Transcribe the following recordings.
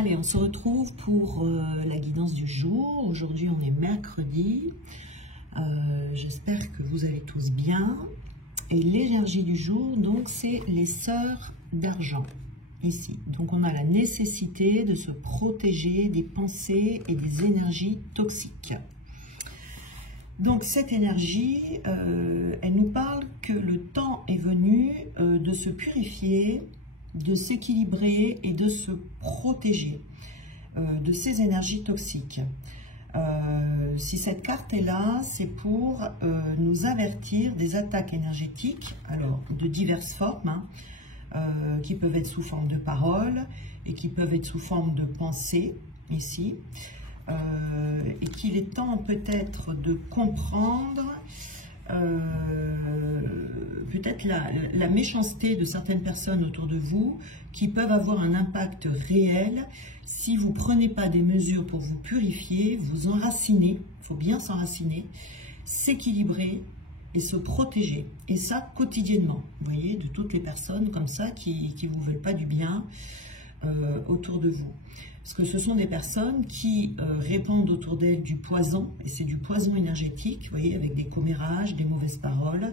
Allez, on se retrouve pour la guidance du jour. Aujourd'hui, on est mercredi. J'espère que vous allez tous bien. Et l'énergie du jour, donc, c'est les sœurs d'argent, ici. Donc, on a la nécessité de se protéger des pensées et des énergies toxiques. Donc, cette énergie, elle nous parle que le temps est venu de se purifier, de s'équilibrer et de se protéger de ces énergies toxiques. Si cette carte est là, c'est pour nous avertir des attaques énergétiques, alors de diverses formes, qui peuvent être sous forme de paroles et qui peuvent être sous forme de pensées, ici, et qu'il est temps peut-être de comprendre peut-être la méchanceté de certaines personnes autour de vous qui peuvent avoir un impact réel si vous ne prenez pas des mesures pour vous purifier, vous enraciner, il faut bien s'enraciner, s'équilibrer et se protéger. Et ça quotidiennement, vous voyez, de toutes les personnes comme ça qui ne vous veulent pas du bien autour de vous. Parce que ce sont des personnes qui répandent autour d'elles du poison, et c'est du poison énergétique, vous voyez, avec des commérages, des mauvaises paroles,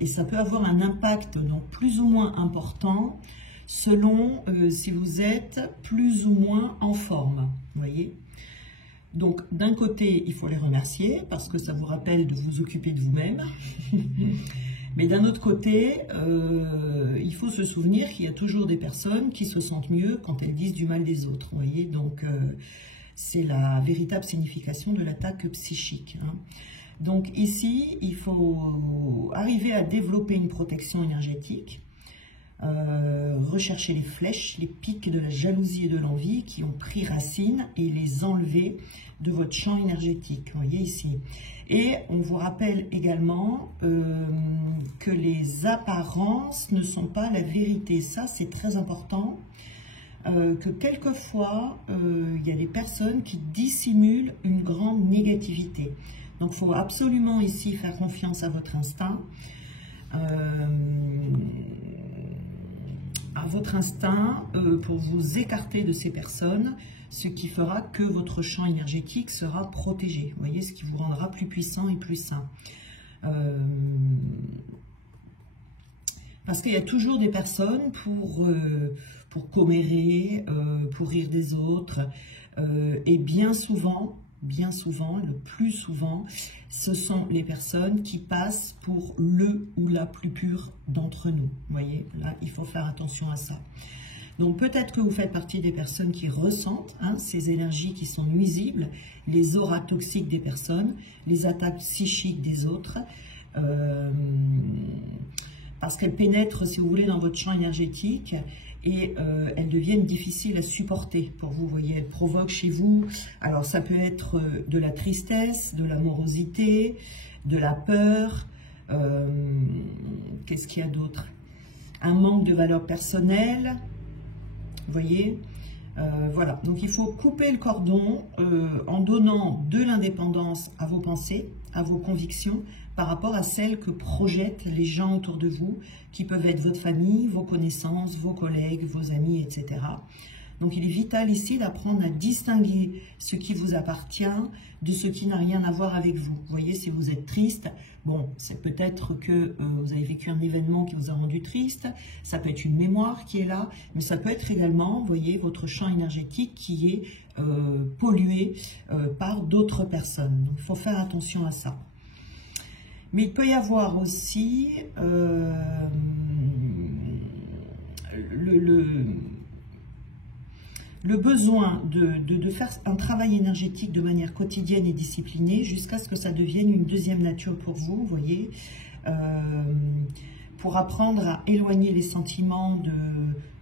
et ça peut avoir un impact donc plus ou moins important selon si vous êtes plus ou moins en forme, vous voyez. Donc d'un côté, il faut les remercier parce que ça vous rappelle de vous occuper de vous-même. Mais d'un autre côté, il faut se souvenir qu'il y a toujours des personnes qui se sentent mieux quand elles disent du mal des autres. Vous voyez, donc c'est la véritable signification de l'attaque psychique. Donc ici, il faut arriver à développer une protection énergétique, rechercher les flèches, les pics de la jalousie et de l'envie qui ont pris racine et les enlever de votre champ énergétique, vous voyez ici. Et on vous rappelle également que les apparences ne sont pas la vérité. Ça, c'est très important, que quelquefois, il y a des personnes qui dissimulent une grande négativité. Donc, il faut absolument ici faire confiance à votre instinct, pour vous écarter de ces personnes, ce qui fera que votre champ énergétique sera protégé. Vous voyez, ce qui vous rendra plus puissant et plus sain. Parce qu'il y a toujours des personnes pour commérer, pour rire des autres, et bien souvent, le plus souvent, ce sont les personnes qui passent pour le ou la plus pure d'entre nous. Vous voyez, là, il faut faire attention à ça. Donc, peut-être que vous faites partie des personnes qui ressentent ces énergies qui sont nuisibles, les auras toxiques des personnes, les attaques psychiques des autres, parce qu'elles pénètrent, si vous voulez, dans votre champ énergétique et elles deviennent difficiles à supporter pour vous, voyez, elles provoquent chez vous, alors ça peut être de la tristesse, de la morosité, de la peur, qu'est-ce qu'il y a d'autre? Un manque de valeur personnelle, vous voyez, voilà, donc il faut couper le cordon en donnant de l'indépendance à vos pensées, à vos convictions, par rapport à celles que projettent les gens autour de vous, qui peuvent être votre famille, vos connaissances, vos collègues, vos amis, etc. Donc il est vital ici d'apprendre à distinguer ce qui vous appartient de ce qui n'a rien à voir avec vous. Vous voyez, si vous êtes triste, bon, c'est peut-être que vous avez vécu un événement qui vous a rendu triste, ça peut être une mémoire qui est là, mais ça peut être également, vous voyez, votre champ énergétique qui est pollué par d'autres personnes. Donc il faut faire attention à ça. Mais il peut y avoir aussi le besoin de faire un travail énergétique de manière quotidienne et disciplinée jusqu'à ce que ça devienne une deuxième nature pour vous, vous voyez, pour apprendre à éloigner les sentiments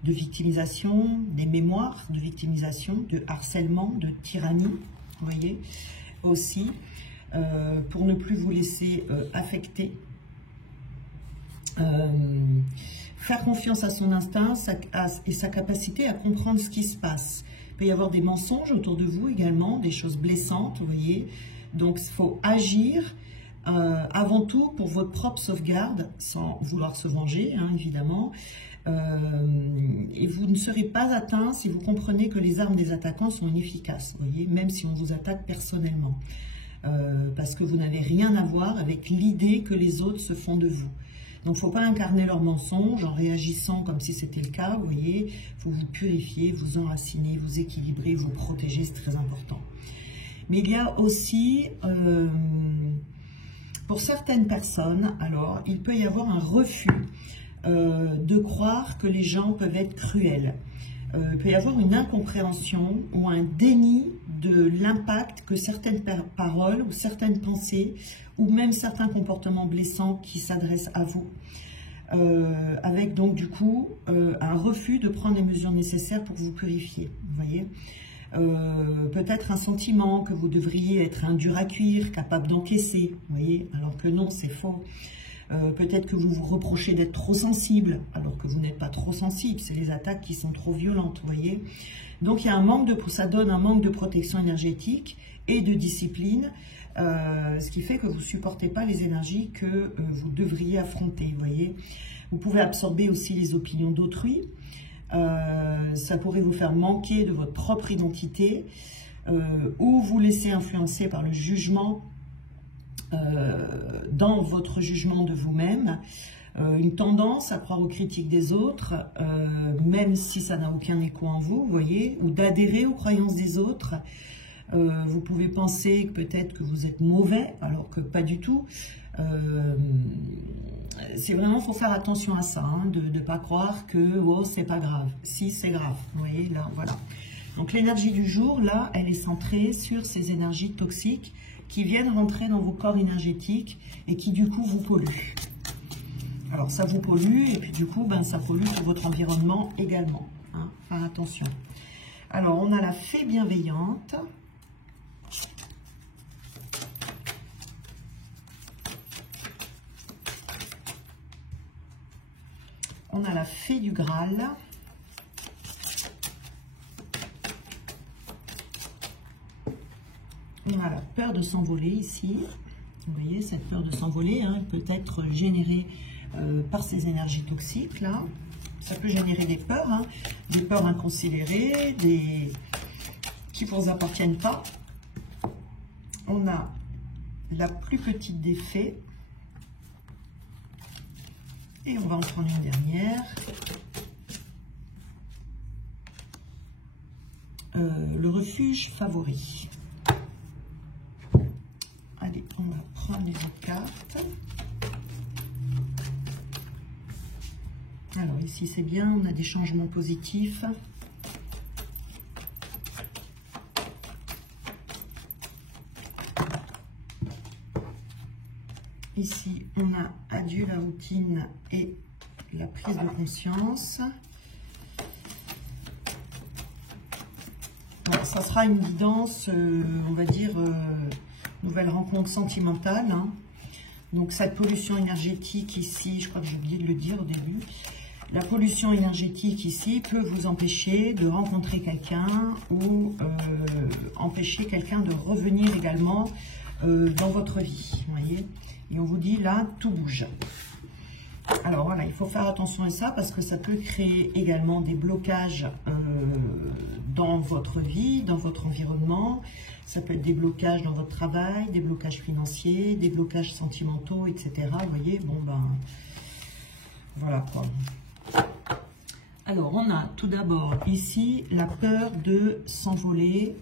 de victimisation, des mémoires de victimisation, de harcèlement, de tyrannie, vous voyez, aussi, pour ne plus vous laisser affecter. Faire confiance à son instinct et sa capacité à comprendre ce qui se passe. Il peut y avoir des mensonges autour de vous également, des choses blessantes, vous voyez. Donc, il faut agir avant tout pour votre propre sauvegarde, sans vouloir se venger, hein, évidemment. Et vous ne serez pas atteint si vous comprenez que les armes des attaquants sont inefficaces, vous voyez, même si on vous attaque personnellement. Parce que vous n'avez rien à voir avec l'idée que les autres se font de vous. Donc, il ne faut pas incarner leurs mensonges en réagissant comme si c'était le cas, vous voyez. Il faut vous purifier, vous enraciner, vous équilibrer, vous protéger, c'est très important. Mais il y a aussi, pour certaines personnes, alors, il peut y avoir un refus de croire que les gens peuvent être cruels. Il peut y avoir une incompréhension ou un déni de l'impact que certaines paroles ou certaines pensées ou même certains comportements blessants qui s'adressent à vous. Avec donc du coup un refus de prendre les mesures nécessaires pour vous purifier, vous voyez. Peut-être un sentiment que vous devriez être un dur à cuire, capable d'encaisser, vous voyez, alors que non, c'est faux. Peut-être que vous vous reprochez d'être trop sensible, alors que vous n'êtes pas trop sensible. C'est les attaques qui sont trop violentes, vous voyez. Donc, il y a un manque ça donne un manque de protection énergétique et de discipline, ce qui fait que vous ne supportez pas les énergies que vous devriez affronter, vous voyez. Vous pouvez absorber aussi les opinions d'autrui. Ça pourrait vous faire manquer de votre propre identité ou vous laisser influencer par le jugement dans votre jugement de vous-même, une tendance à croire aux critiques des autres, même si ça n'a aucun écho en vous, vous voyez, ou d'adhérer aux croyances des autres. Vous pouvez penser peut-être que vous êtes mauvais, alors que pas du tout. C'est vraiment, il faut faire attention à ça, hein, de ne pas croire que oh, c'est pas grave. Si, c'est grave, vous voyez, là, voilà. Donc l'énergie du jour, là, elle est centrée sur ces énergies toxiques qui viennent rentrer dans vos corps énergétiques et qui du coup vous polluent. Alors ça vous pollue et puis du coup ben, ça pollue tout votre environnement également. Hein, faire attention. Alors on a la fée bienveillante. On a la fée du Graal. On a la peur de s'envoler ici. Vous voyez, cette peur de s'envoler hein, peut être générée par ces énergies toxiques là. Ça peut générer des peurs inconsidérées, qui ne vous appartiennent pas. On a la plus petite des fées. Et on va en prendre une dernière. Le refuge favori. Allez, on va prendre les autres cartes. Alors ici c'est bien, on a des changements positifs. Ici on a adieu la routine et la prise de conscience. Alors, ça sera une guidance, on va dire, nouvelle rencontre sentimentale. Hein. Donc cette pollution énergétique ici, je crois que j'ai oublié de le dire au début, la pollution énergétique ici peut vous empêcher de rencontrer quelqu'un ou empêcher quelqu'un de revenir également dans votre vie, vous voyez. Et on vous dit là, tout bouge. Alors voilà, il faut faire attention à ça parce que ça peut créer également des blocages dans votre vie, dans votre environnement. Ça peut être des blocages dans votre travail, des blocages financiers, des blocages sentimentaux, etc. Vous voyez, bon ben, voilà quoi. Alors, on a tout d'abord ici la peur de s'envoler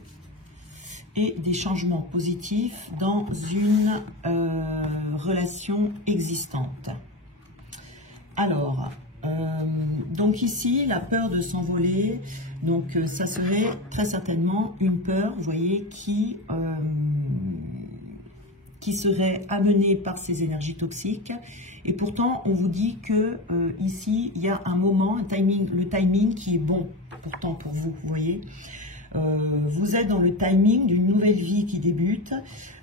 et des changements positifs dans une relation existante. Alors, donc ici, la peur de s'envoler, donc ça serait très certainement une peur, vous voyez, qui serait amenée par ces énergies toxiques. Et pourtant, on vous dit que ici, il y a un moment, un timing, le timing qui est bon, pourtant pour vous, vous voyez. Vous êtes dans le timing d'une nouvelle vie qui débute,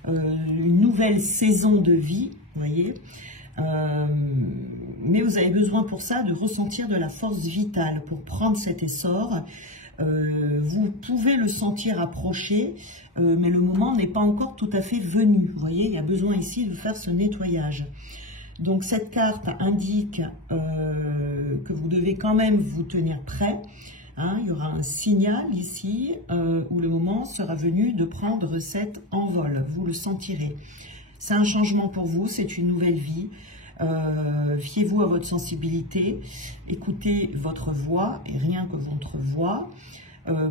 une nouvelle saison de vie, vous voyez. Mais vous avez besoin pour ça de ressentir de la force vitale pour prendre cet essor Vous pouvez le sentir approcher, mais le moment n'est pas encore tout à fait venu. Vous voyez, il y a besoin ici de faire ce nettoyage. Donc cette carte indique que vous devez quand même vous tenir prêt. Hein, il y aura un signal ici où le moment sera venu de prendre cet envol. Vous le sentirez. C'est un changement pour vous, c'est une nouvelle vie. Fiez-vous à votre sensibilité, écoutez votre voix et rien que votre voix.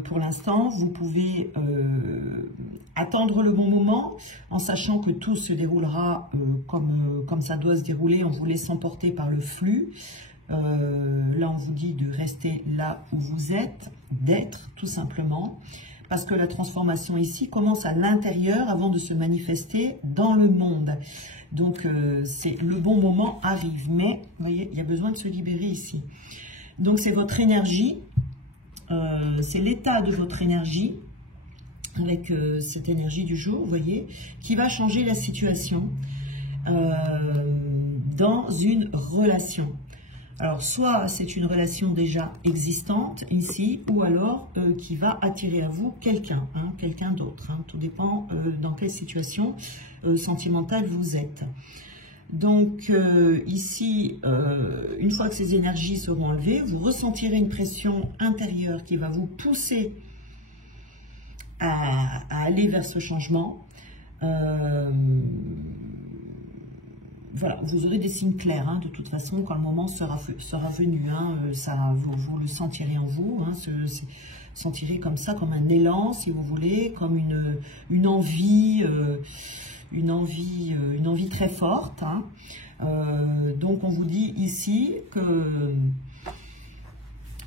Pour l'instant, vous pouvez attendre le bon moment en sachant que tout se déroulera comme ça doit se dérouler, en vous laissant porter par le flux. Là, on vous dit de rester là où vous êtes, d'être tout simplement, parce que la transformation ici commence à l'intérieur avant de se manifester dans le monde. Donc, c'est le bon moment arrive, mais vous voyez, il y a besoin de se libérer ici. Donc, c'est votre énergie, c'est l'état de votre énergie, avec cette énergie du jour, vous voyez, qui va changer la situation dans une relation. Alors, soit c'est une relation déjà existante ici, ou alors qui va attirer à vous quelqu'un, hein, quelqu'un d'autre. Hein, tout dépend dans quelle situation sentimentale vous êtes. Donc, ici, une fois que ces énergies seront enlevées, vous ressentirez une pression intérieure qui va vous pousser à aller vers ce changement. Voilà, vous aurez des signes clairs, hein, de toute façon, quand le moment sera venu. Hein, vous le sentirez en vous, hein, sentirez comme ça, comme un élan, si vous voulez, comme une envie très forte. Hein. Donc, on vous dit ici que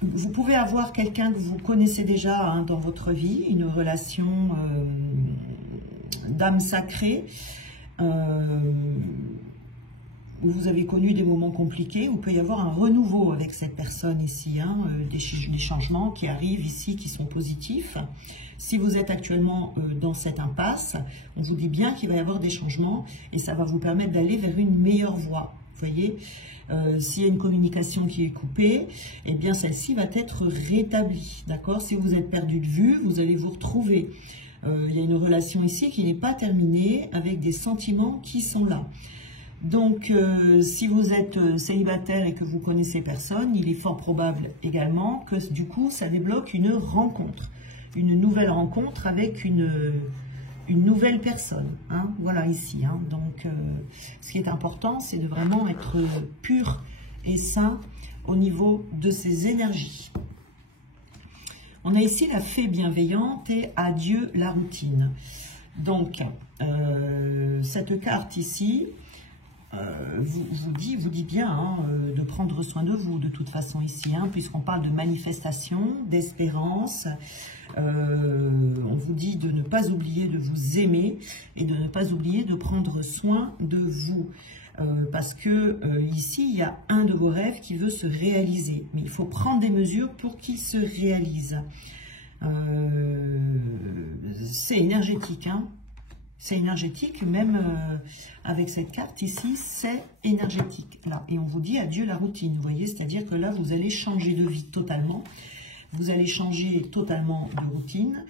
vous pouvez avoir quelqu'un que vous connaissez déjà, hein, dans votre vie, une relation d'âme sacrée, où vous avez connu des moments compliqués, où il peut y avoir un renouveau avec cette personne ici, hein, des changements qui arrivent ici, qui sont positifs. Si vous êtes actuellement dans cette impasse, on vous dit bien qu'il va y avoir des changements et ça va vous permettre d'aller vers une meilleure voie. Vous voyez, s'il y a une communication qui est coupée, eh bien celle-ci va être rétablie. D'accord? Si vous êtes perdu de vue, vous allez vous retrouver. Il y a une relation ici qui n'est pas terminée, avec des sentiments qui sont là. Donc, si vous êtes célibataire et que vous connaissez personne, il est fort probable également que du coup, ça débloque une rencontre, une nouvelle rencontre avec une nouvelle personne. Hein, voilà ici. Hein. Donc, ce qui est important, c'est de vraiment être pur et sain au niveau de ses énergies. On a ici la fée bienveillante et adieu la routine. Donc, cette carte ici vous dit bien, hein, de prendre soin de vous de toute façon ici, hein, puisqu'on parle de manifestation, d'espérance. On vous dit de ne pas oublier de vous aimer et de ne pas oublier de prendre soin de vous. Parce que ici, il y a un de vos rêves qui veut se réaliser. Mais il faut prendre des mesures pour qu'il se réalise. C'est énergétique, hein. C'est énergétique, même avec cette carte ici, c'est énergétique. Là, et on vous dit adieu la routine, vous voyez, c'est-à-dire que là, vous allez changer de vie totalement. Vous allez changer totalement de routine,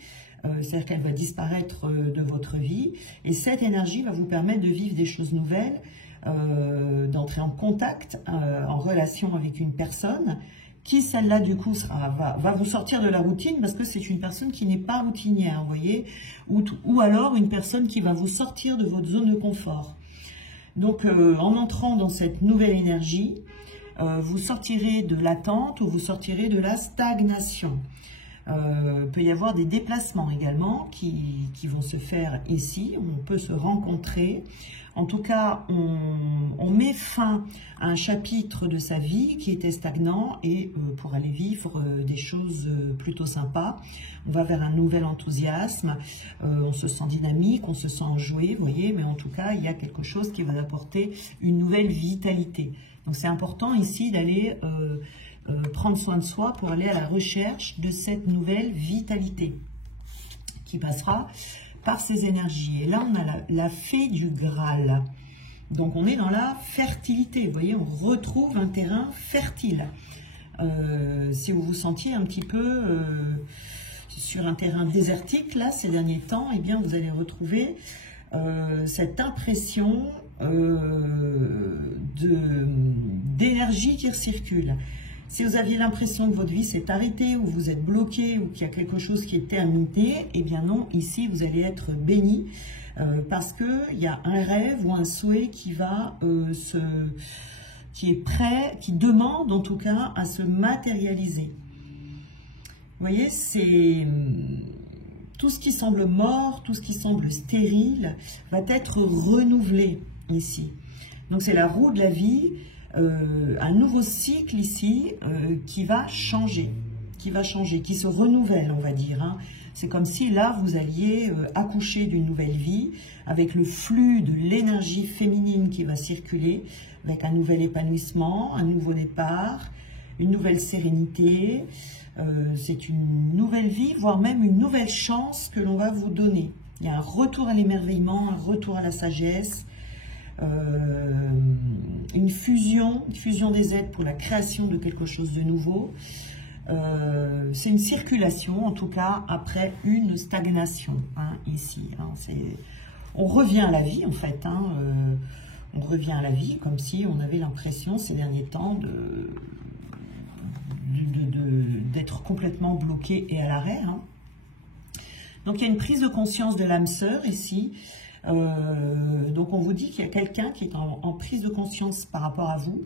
c'est-à-dire qu'elle va disparaître de votre vie. Et cette énergie va vous permettre de vivre des choses nouvelles, d'entrer en contact, en relation avec une personne, qui celle-là du coup va vous sortir de la routine parce que c'est une personne qui n'est pas routinière, vous voyez, ou alors une personne qui va vous sortir de votre zone de confort. Donc en entrant dans cette nouvelle énergie, vous sortirez de l'attente ou vous sortirez de la stagnation. Peut y avoir des déplacements également qui vont se faire ici, on peut se rencontrer. En tout cas, on met fin à un chapitre de sa vie qui était stagnant et pour aller vivre des choses plutôt sympas. On va vers un nouvel enthousiasme, on se sent dynamique, on se sent enjoué, vous voyez, mais en tout cas, il y a quelque chose qui va apporter une nouvelle vitalité. Donc c'est important ici d'aller prendre soin de soi pour aller à la recherche de cette nouvelle vitalité qui passera par ces énergies. Et là, on a la fée du Graal. Donc, on est dans la fertilité. Vous voyez, on retrouve un terrain fertile. Si vous vous sentiez un petit peu sur un terrain désertique, là, ces derniers temps, eh bien, vous allez retrouver cette impression d'énergie qui circule. Si vous aviez l'impression que votre vie s'est arrêtée, ou vous êtes bloqué, ou qu'il y a quelque chose qui est terminé, eh bien non, ici vous allez être béni, parce qu'il y a un rêve ou un souhait qui va qui est prêt, qui demande en tout cas à se matérialiser. Vous voyez, c'est tout ce qui semble mort, tout ce qui semble stérile, va être renouvelé ici. Donc c'est la roue de la vie, un nouveau cycle ici qui va changer, qui se renouvelle, on va dire. Hein. C'est comme si là, vous alliez accoucher d'une nouvelle vie, avec le flux de l'énergie féminine qui va circuler, avec un nouvel épanouissement, un nouveau départ, une nouvelle sérénité. C'est une nouvelle vie, voire même une nouvelle chance que l'on va vous donner. Il y a un retour à l'émerveillement, un retour à la sagesse, une fusion des êtres pour la création de quelque chose de nouveau. C'est une circulation, en tout cas, après une stagnation, hein, ici. Hein, on revient à la vie, en fait. Hein, on revient à la vie comme si on avait l'impression, ces derniers temps, d'être complètement bloqué et à l'arrêt. Hein. Donc, il y a une prise de conscience de l'âme sœur, ici. Donc, on vous dit qu'il y a quelqu'un qui est en prise de conscience par rapport à vous,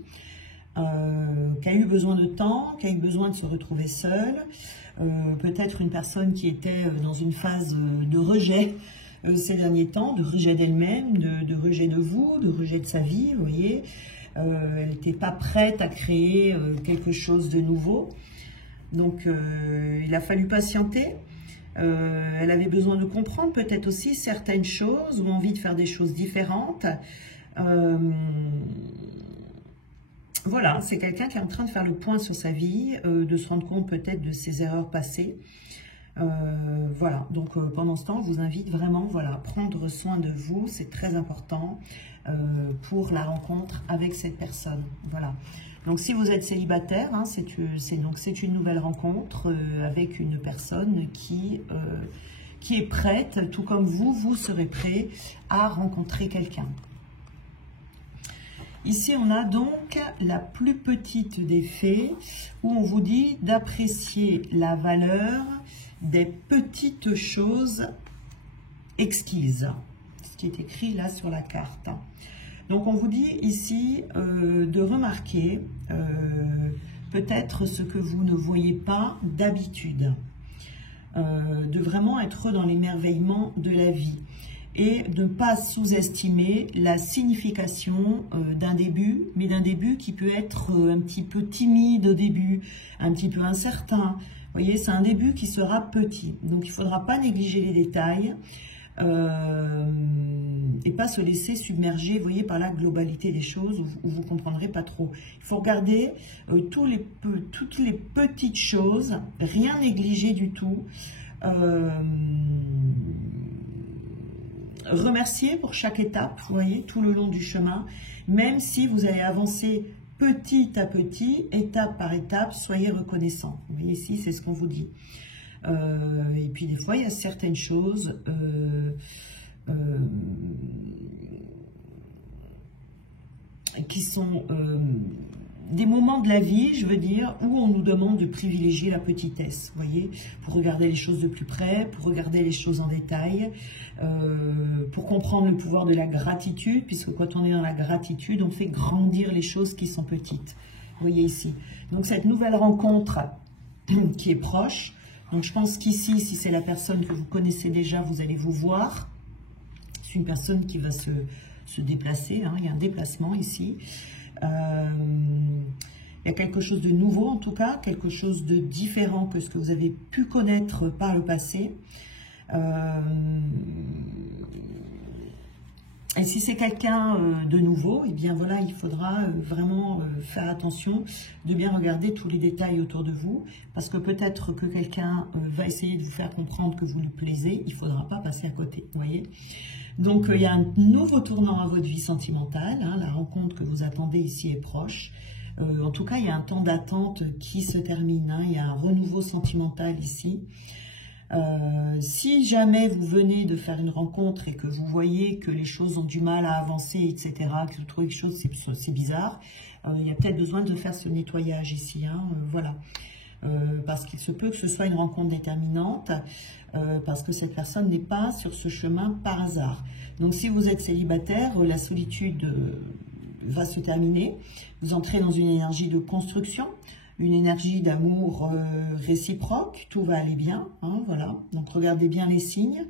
qui a eu besoin de temps, qui a eu besoin de se retrouver seul, peut-être une personne qui était dans une phase de rejet ces derniers temps, de rejet d'elle-même, de rejet de vous, de rejet de sa vie, vous voyez. Elle n'était pas prête à créer quelque chose de nouveau, donc il a fallu patienter. Elle avait besoin de comprendre peut-être aussi certaines choses, ou envie de faire des choses différentes. Voilà, c'est quelqu'un qui est en train de faire le point sur sa vie, de se rendre compte peut-être de ses erreurs passées. Voilà, donc pendant ce temps, je vous invite vraiment, voilà, à prendre soin de vous, c'est très important pour la rencontre avec cette personne. Voilà. Donc si vous êtes célibataire, hein, c'est une nouvelle rencontre avec une personne qui est prête, tout comme vous serez prêt à rencontrer quelqu'un. Ici, on a donc la plus petite des fées, où on vous dit d'apprécier la valeur des petites choses exquises. Ce qui est écrit là sur la carte. Donc, on vous dit ici de remarquer peut-être ce que vous ne voyez pas d'habitude. De vraiment être dans l'émerveillement de la vie. Et de ne pas sous-estimer la signification d'un début, mais d'un début qui peut être un petit peu timide au début, un petit peu incertain. Vous voyez, c'est un début qui sera petit. Donc, il ne faudra pas négliger les détails et pas se laisser submerger, vous voyez, par la globalité des choses où vous ne comprendrez pas trop. Il faut regarder toutes les petites choses, rien négliger du tout. Remercier pour chaque étape, vous voyez, tout le long du chemin, même si vous allez avancer petit à petit, étape par étape, soyez reconnaissant. Vous voyez, ici, c'est ce qu'on vous dit. Et puis, des fois, il y a certaines choses qui sont des moments de la vie, je veux dire, où on nous demande de privilégier la petitesse, vous voyez, pour regarder les choses de plus près, pour regarder les choses en détail, pour comprendre le pouvoir de la gratitude, puisque quand on est dans la gratitude, on fait grandir les choses qui sont petites. Vous voyez ici. Donc cette nouvelle rencontre qui est proche, donc je pense qu'ici, si c'est la personne que vous connaissez déjà, vous allez vous voir. C'est une personne qui va se déplacer, hein, il y a un déplacement ici. Il y a quelque chose de nouveau en tout cas, quelque chose de différent que ce que vous avez pu connaître par le passé. Et si c'est quelqu'un de nouveau, eh bien voilà, il faudra vraiment faire attention de bien regarder tous les détails autour de vous, parce que peut-être que quelqu'un va essayer de vous faire comprendre que vous lui plaisez, il ne faudra pas passer à côté, vous voyez. Donc il y a un nouveau tournant à votre vie sentimentale, hein, la rencontre que vous attendez ici est proche. En tout cas, il y a un temps d'attente qui se termine, hein. Il y a un renouveau sentimental ici. Si jamais vous venez de faire une rencontre et que vous voyez que les choses ont du mal à avancer, etc., que vous trouvez que c'est bizarre, il y a peut-être besoin de faire ce nettoyage ici, hein, voilà. Parce qu'il se peut que ce soit une rencontre déterminante, parce que cette personne n'est pas sur ce chemin par hasard. Donc si vous êtes célibataire, la solitude va se terminer, vous entrez dans une énergie de construction, une énergie d'amour réciproque, tout va aller bien, hein, voilà. Donc regardez bien les signes.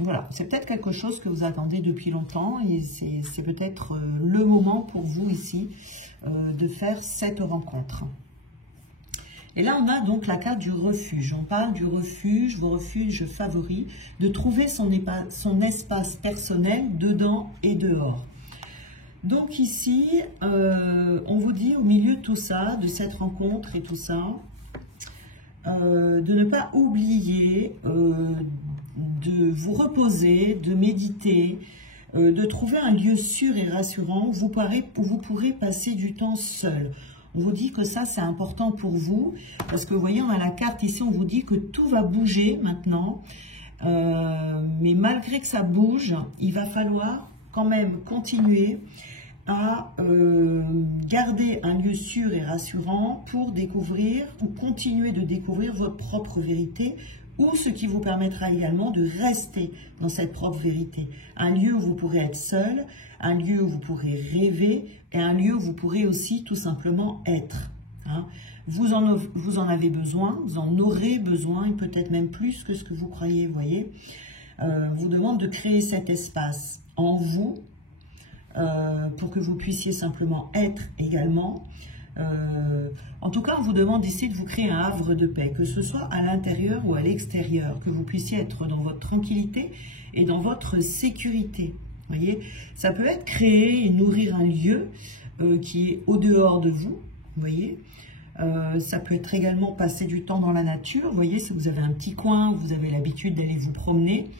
Voilà, c'est peut-être quelque chose que vous attendez depuis longtemps et c'est peut-être le moment pour vous ici de faire cette rencontre. Et là, on a donc la carte du refuge. On parle du refuge, vos refuges favoris, de trouver son espace personnel dedans et dehors. Donc ici, on vous dit au milieu de tout ça, de cette rencontre et tout ça, de ne pas oublier de vous reposer, de méditer, de trouver un lieu sûr et rassurant où vous pourrez passer du temps seul. On vous dit que ça, c'est important pour vous, parce que vous voyez, on a la carte ici, on vous dit que tout va bouger maintenant, mais malgré que ça bouge, il va falloir quand même continuer à garder un lieu sûr et rassurant pour découvrir ou continuer de découvrir votre propre vérité, ou ce qui vous permettra également de rester dans cette propre vérité. Un lieu où vous pourrez être seul, un lieu où vous pourrez rêver, et un lieu où vous pourrez aussi tout simplement être. Hein. Vous en avez besoin, vous en aurez besoin, et peut-être même plus que ce que vous croyez, vous voyez. Vous demande de créer cet espace en vous, pour que vous puissiez simplement être également. En tout cas, on vous demande ici de vous créer un havre de paix, que ce soit à l'intérieur ou à l'extérieur, que vous puissiez être dans votre tranquillité et dans votre sécurité. Vous voyez, ça peut être créer et nourrir un lieu qui est au dehors de vous. Vous voyez, ça peut être également passer du temps dans la nature. Vous voyez, si vous avez un petit coin où vous avez l'habitude d'aller vous promener,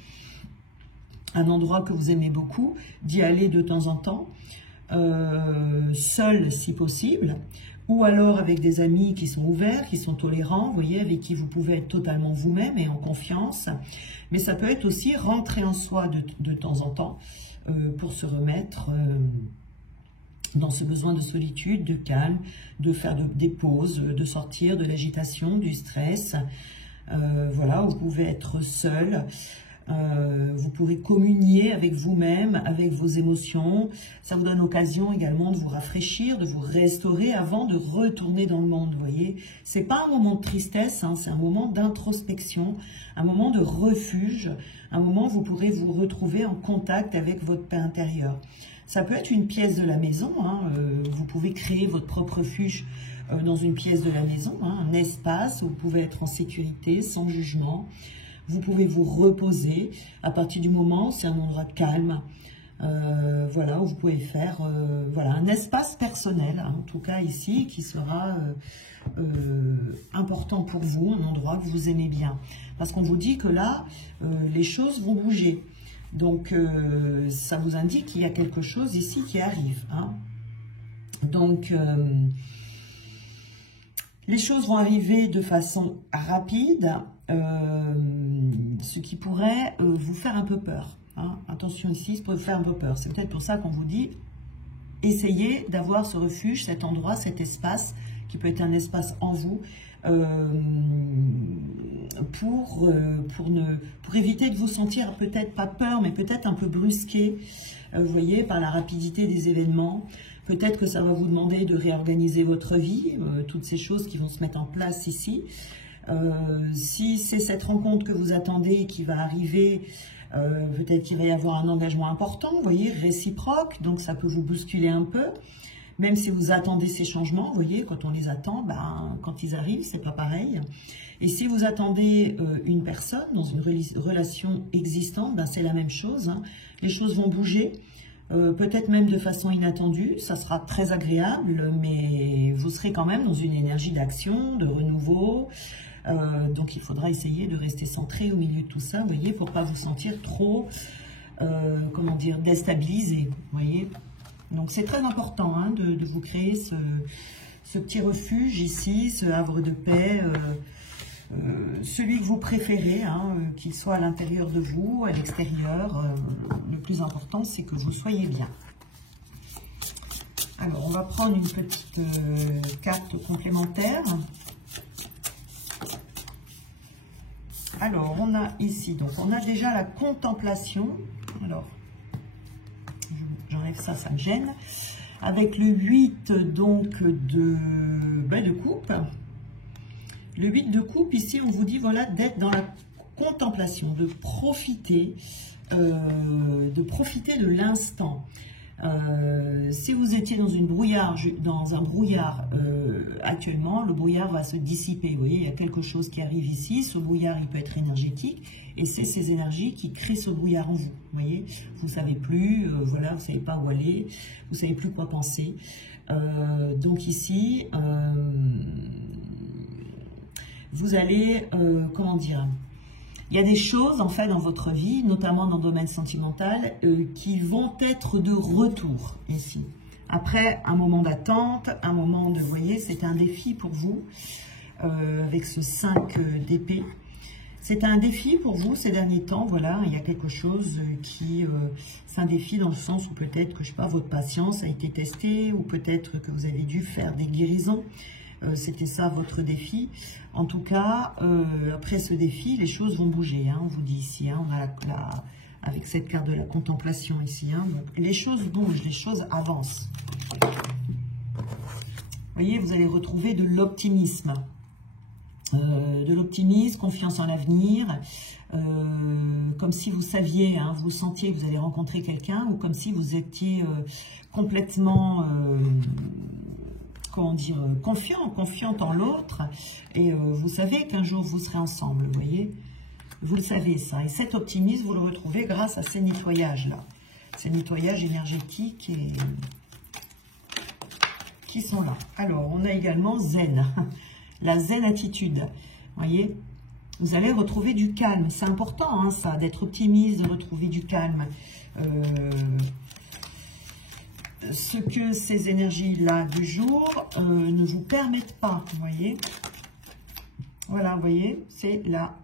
un endroit que vous aimez beaucoup, d'y aller de temps en temps, seul si possible, ou alors avec des amis qui sont ouverts, qui sont tolérants, vous voyez, avec qui vous pouvez être totalement vous-même et en confiance. Mais ça peut être aussi rentrer en soi de temps en temps pour se remettre dans ce besoin de solitude, de calme, de faire des pauses, de sortir de l'agitation, du stress. Voilà, vous pouvez être seul. Vous pourrez communier avec vous-même, avec vos émotions. Ça vous donne l'occasion également de vous rafraîchir, de vous restaurer avant de retourner dans le monde, vous voyez. C'est pas un moment de tristesse, hein, c'est un moment d'introspection, un moment de refuge, un moment où vous pourrez vous retrouver en contact avec votre paix intérieure. Ça peut être une pièce de la maison, hein, vous pouvez créer votre propre refuge dans une pièce de la maison, hein, un espace où vous pouvez être en sécurité, sans jugement. Vous pouvez vous reposer à partir du moment où c'est un endroit calme, voilà, où vous pouvez faire voilà, un espace personnel, hein, en tout cas ici, qui sera important pour vous, un endroit que vous aimez bien. Parce qu'on vous dit que là, les choses vont bouger. Donc, ça vous indique qu'il y a quelque chose ici qui arrive. Hein. Donc, les choses vont arriver de façon rapide, ce qui pourrait vous faire un peu peur. Hein. Attention ici, ça pourrait vous faire un peu peur. C'est peut-être pour ça qu'on vous dit, essayez d'avoir ce refuge, cet endroit, cet espace, qui peut être un espace en vous, pour éviter de vous sentir peut-être pas peur, mais peut-être un peu brusqué, vous voyez, par la rapidité des événements. Peut-être que ça va vous demander de réorganiser votre vie, toutes ces choses qui vont se mettre en place ici. Si c'est cette rencontre que vous attendez qui va arriver, peut-être qu'il va y avoir un engagement important, vous voyez, réciproque, donc ça peut vous bousculer un peu. Même si vous attendez ces changements, vous voyez, quand on les attend, ben, quand ils arrivent, c'est pas pareil. Et si vous attendez une personne dans une relation existante, ben, c'est la même chose. Hein. Les choses vont bouger, peut-être même de façon inattendue. Ça sera très agréable, mais vous serez quand même dans une énergie d'action, de renouveau. Donc il faudra essayer de rester centré au milieu de tout ça, vous voyez, pour pas vous sentir trop, comment dire, déstabilisé, vous voyez. Donc c'est très important hein, de vous créer ce petit refuge ici, ce havre de paix, celui que vous préférez, hein, qu'il soit à l'intérieur de vous, à l'extérieur. Le plus important, c'est que vous soyez bien. Alors, on va prendre une petite carte complémentaire. Alors, on a ici, donc on a déjà la contemplation. Alors, j'enlève ça, ça me gêne. Avec le 8 donc de coupe. Le 8 de coupe, ici, on vous dit voilà d'être dans la contemplation, de profiter de l'instant. Si vous étiez dans un brouillard actuellement, le brouillard va se dissiper. Vous voyez, il y a quelque chose qui arrive ici. Ce brouillard, il peut être énergétique, et c'est ces énergies qui créent ce brouillard en vous. Vous voyez, vous savez plus, voilà, vous savez pas où aller, vous savez plus quoi penser. Donc ici, vous allez, comment dire, il y a des choses en fait dans votre vie, notamment dans le domaine sentimental, qui vont être de retour ici. Après un moment d'attente, un moment de, vous voyez, c'est un défi pour vous, avec ce 5 d'épée. C'est un défi pour vous ces derniers temps, voilà, il y a quelque chose qui, c'est un défi dans le sens où peut-être que, je sais pas, votre patience a été testée, ou peut-être que vous avez dû faire des guérisons. C'était ça votre défi. En tout cas, après ce défi, les choses vont bouger. Hein, on vous dit ici, hein, on a avec cette carte de la contemplation ici. Hein, donc les choses bougent, les choses avancent. Vous voyez, vous allez retrouver de l'optimisme. Confiance en l'avenir. Comme si vous saviez, hein, vous sentiez que vous allez rencontrer quelqu'un, ou comme si vous étiez complètement... comment dire, confiante en l'autre, et vous savez qu'un jour vous serez ensemble, vous voyez, vous le savez ça, et cet optimisme vous le retrouvez grâce à ces nettoyages là, ces nettoyages énergétiques qui sont là. Alors on a également zen, la zen attitude, vous voyez, vous allez retrouver du calme, c'est important hein, ça, d'être optimiste, de retrouver du calme. Ce que ces énergies-là du jour ne vous permettent pas, vous voyez. Voilà, vous voyez, c'est là.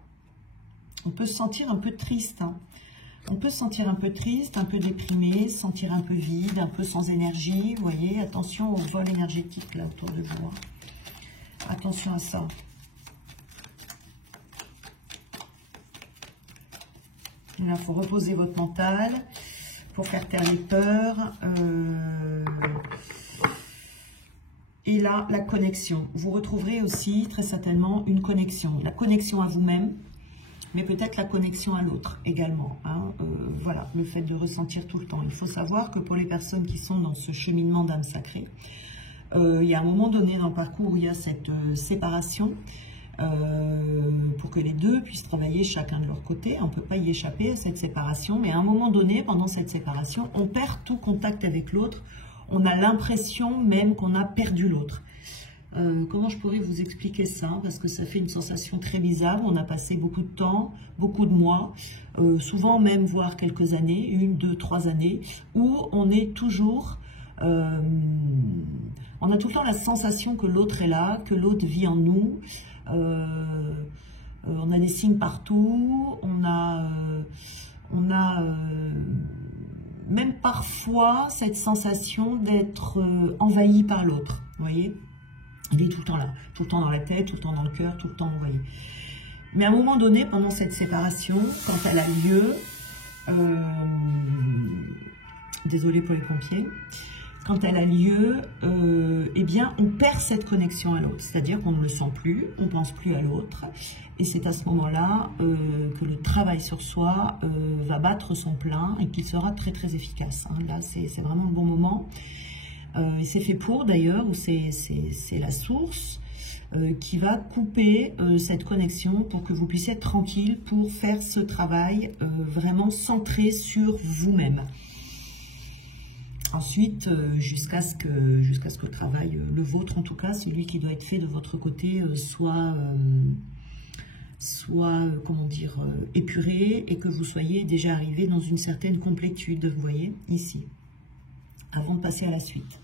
On peut se sentir un peu triste. Hein. On peut se sentir un peu triste, un peu déprimé, se sentir un peu vide, un peu sans énergie. Vous voyez, attention au vol énergétique là autour de vous. Hein. Attention à ça. Il faut reposer votre mental pour faire taire les peurs. Et là, la connexion. Vous retrouverez aussi très certainement une connexion. La connexion à vous-même, mais peut-être la connexion à l'autre également. Hein. Voilà, le fait de ressentir tout le temps. Il faut savoir que pour les personnes qui sont dans ce cheminement d'âme sacrée, il y a un moment donné dans le parcours où il y a cette séparation, pour que les deux puissent travailler chacun de leur côté. On ne peut pas y échapper à cette séparation, mais à un moment donné, pendant cette séparation, on perd tout contact avec l'autre. On a l'impression même qu'on a perdu l'autre. Comment je pourrais vous expliquer ça? Parce que ça fait une sensation très bizarre. On a passé beaucoup de temps, beaucoup de mois, souvent même voire quelques années, 1, 2, 3 années, où on est toujours... on a tout le temps la sensation que l'autre est là, que l'autre vit en nous. On a des signes partout, on a même parfois cette sensation d'être envahi par l'autre, vous voyez. Il est tout le temps là, tout le temps dans la tête, tout le temps dans le cœur, tout le temps, vous voyez. Mais à un moment donné, pendant cette séparation, quand elle a lieu, désolée pour les pompiers, quand elle a lieu, eh bien, on perd cette connexion à l'autre. C'est-à-dire qu'on ne le sent plus, on ne pense plus à l'autre. Et c'est à ce moment-là que le travail sur soi va battre son plein et qu'il sera très, très efficace. Hein. Là, c'est vraiment le bon moment. Et c'est fait pour, d'ailleurs, c'est la source qui va couper cette connexion pour que vous puissiez être tranquille pour faire ce travail vraiment centré sur vous-même. Ensuite, jusqu'à ce que le travail, le vôtre en tout cas, celui qui doit être fait de votre côté, soit comment dire, épuré et que vous soyez déjà arrivé dans une certaine complétude, vous voyez, ici. avant de passer à la suite.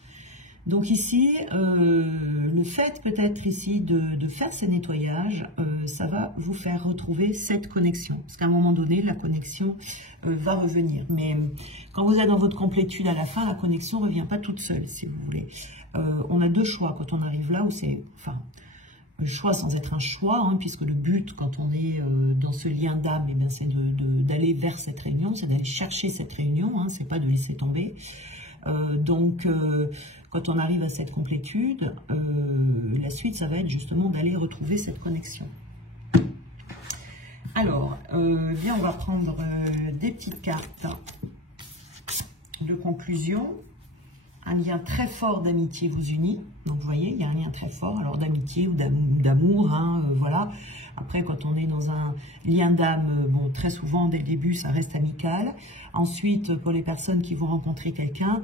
Donc ici, le fait peut-être ici de faire ces nettoyages, ça va vous faire retrouver cette connexion. Parce qu'à un moment donné, la connexion va revenir. Mais quand vous êtes dans votre complétude à la fin, la connexion ne revient pas toute seule, si vous voulez. On a deux choix quand on arrive là, où c'est... Enfin, le choix sans être un choix, hein, puisque le but, quand on est dans ce lien d'âme, eh bien, c'est d'aller vers cette réunion, c'est d'aller chercher cette réunion, hein, c'est pas de laisser tomber. Donc, quand on arrive à cette complétude, la suite, ça va être justement d'aller retrouver cette connexion. Alors, bien, on va prendre des petites cartes de conclusion. Un lien très fort d'amitié vous unit. Donc, vous voyez, il y a un lien très fort, alors d'amitié ou d'amour, hein, voilà. Après, quand on est dans un lien d'âme, bon, très souvent, dès le début, ça reste amical. Ensuite, pour les personnes qui vont rencontrer quelqu'un,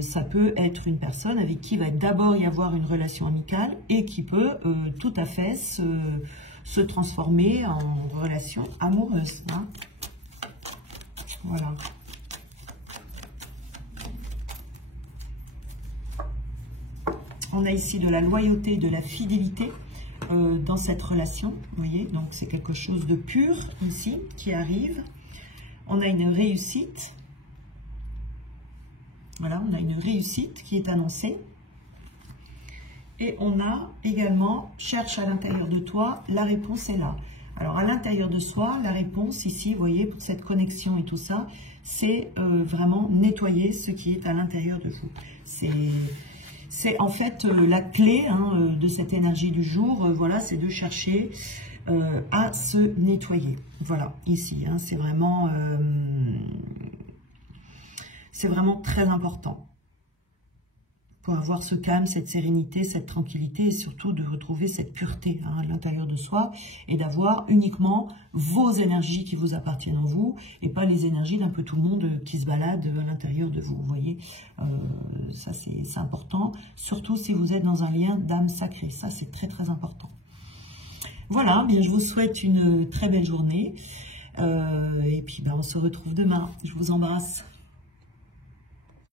ça peut être une personne avec qui va d'abord y avoir une relation amicale et qui peut tout à fait se transformer en relation amoureuse. Hein. Voilà. On a ici de la loyauté, de la fidélité dans cette relation. Vous voyez, donc c'est quelque chose de pur ici qui arrive. On a une réussite. Voilà, on a une réussite qui est annoncée. Et on a également, cherche à l'intérieur de toi, la réponse est là. Alors à l'intérieur de soi, la réponse ici, vous voyez, pour cette connexion et tout ça, c'est vraiment nettoyer ce qui est à l'intérieur de vous. C'est en fait la clé hein, de cette énergie du jour, voilà, c'est de chercher à se nettoyer. Voilà, ici, hein, c'est vraiment très important pour avoir ce calme, cette sérénité, cette tranquillité et surtout de retrouver cette pureté hein, à l'intérieur de soi et d'avoir uniquement vos énergies qui vous appartiennent en vous et pas les énergies d'un peu tout le monde qui se balade à l'intérieur de vous. Vous voyez, ça c'est important, surtout si vous êtes dans un lien d'âme sacrée. Ça, c'est très très important. Voilà, bien, je vous souhaite une très belle journée et puis ben, on se retrouve demain. Je vous embrasse.